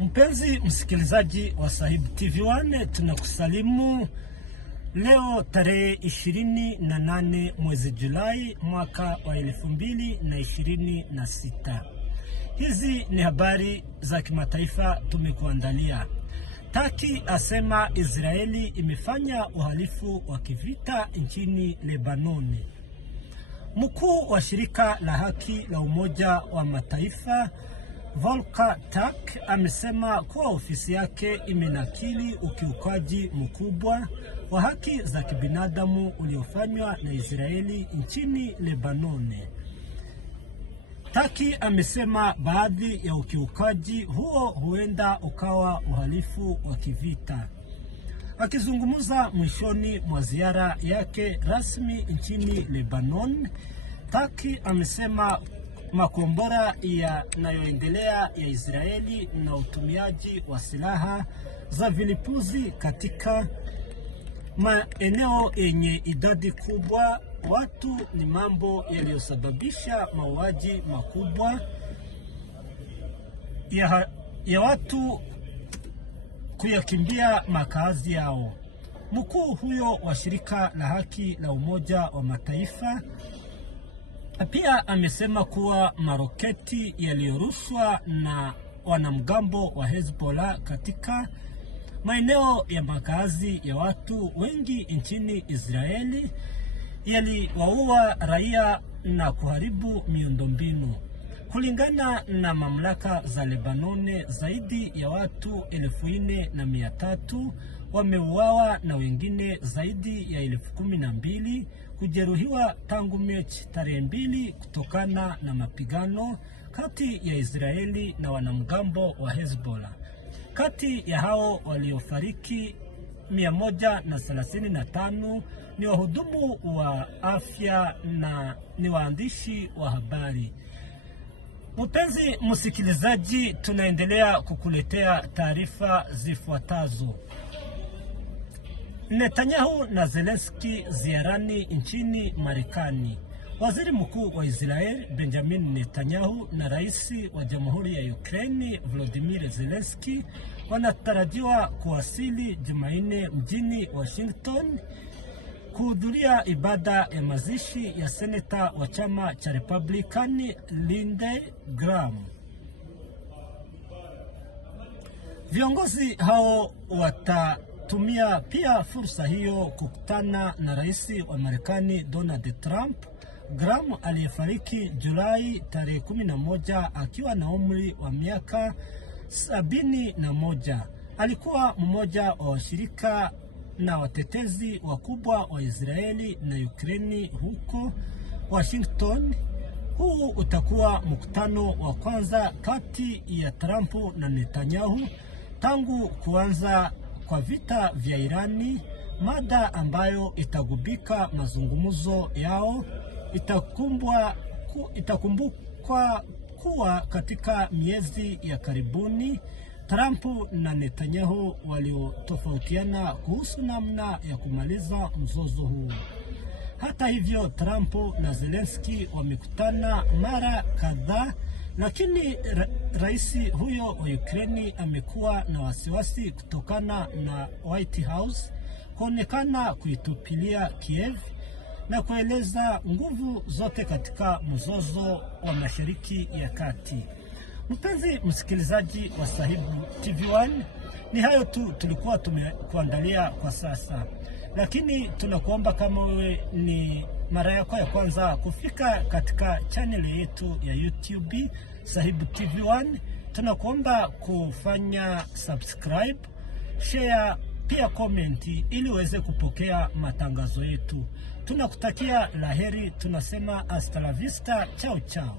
Mpenzi msikilizaji wa Sahibu TV1, tunakusalimu leo tarehe 28 mwezi Julai mwaka wa 2026. Hizi ni habari za kimataifa tumekuandalia. Turkey asema Israeli imefanya uhalifu wa kivita nchini Lebanon. Mkuu wa shirika la haki la Umoja wa Mataifa Volker Turk amesema kuwa ofisi yake imenakili ukiukaji mkubwa wa haki za kibinadamu uliofanywa na Israeli nchini Lebanon. Turk amesema baadhi ya ukiukaji huo huenda ukawa uhalifu wa kivita. Akizungumza mwishoni mwa ziara yake rasmi nchini Lebanon, Turk amesema makombora yanayoendelea ya Israeli na utumiaji wa silaha za vilipuzi katika maeneo yenye idadi kubwa watu ni mambo yaliyosababisha mauaji makubwa ya watu kuyakimbia makazi yao. Mkuu huyo wa shirika la haki la Umoja wa Mataifa pia amesema kuwa maroketi yaliyorushwa na wanamgambo wa Hezbollah katika maeneo ya makazi ya watu wengi nchini Israeli yaliwaua raia na kuharibu miundombinu. Kulingana na mamlaka za Lebanon, zaidi ya watu 4,300 wameuawa na wengine zaidi ya 12,000 kujeruhiwa tangu Machi tarehe 2 kutokana na mapigano kati ya Israeli na wanamgambo wa Hezbollah. Kati ya hao waliofariki 135 ni wahudumu wa afya na ni waandishi wa habari. Mpenzi msikilizaji, tunaendelea kukuletea taarifa zifuatazo. Netanyahu na Zelensky ziarani nchini Marekani. Waziri Mkuu wa Israel Benjamin Netanyahu na Rais wa Jamhuri ya Ukraine Volodymyr Zelensky wanatarajiwa kuwasili Jumanne mjini Washington kuhudhuria ibada ya mazishi ya seneta wa chama cha Republican Lindsey Graham. Viongozi hao watatumia pia fursa hiyo kukutana na Rais wa Marekani Donald Trump. Graham aliyefariki Julai tarehe 11 akiwa na umri wa miaka 71 alikuwa mmoja wa washirika na watetezi wakubwa wa Israeli na Ukraine huko Washington. Huu utakuwa mkutano wa kwanza kati ya Trump na Netanyahu tangu kuanza kwa vita vya Irani, mada ambayo itagubika mazungumzo yao. Itakumbukwa kuwa katika miezi ya karibuni Trump na Netanyahu waliotofautiana kuhusu namna ya kumaliza mzozo huu. Hata hivyo, Trump na Zelensky wamekutana mara kadhaa, lakini rais huyo wa Ukraine amekuwa na wasiwasi kutokana na White House kuonekana kuitupilia Kiev na kueleza nguvu zote katika mzozo wa Mashariki ya Kati. Mpenzi msikilizaji wa Sahibu TV1, ni hayo tu tulikuwa tumekuandalia kwa sasa, lakini tunakuomba kama wewe ni mara yako ya kwanza kufika katika channel yetu ya YouTube Sahibu TV1, tunakuomba kufanya subscribe, share, pia comment ili uweze kupokea matangazo yetu. Tunakutakia laheri, tunasema hasta la vista, chao chao.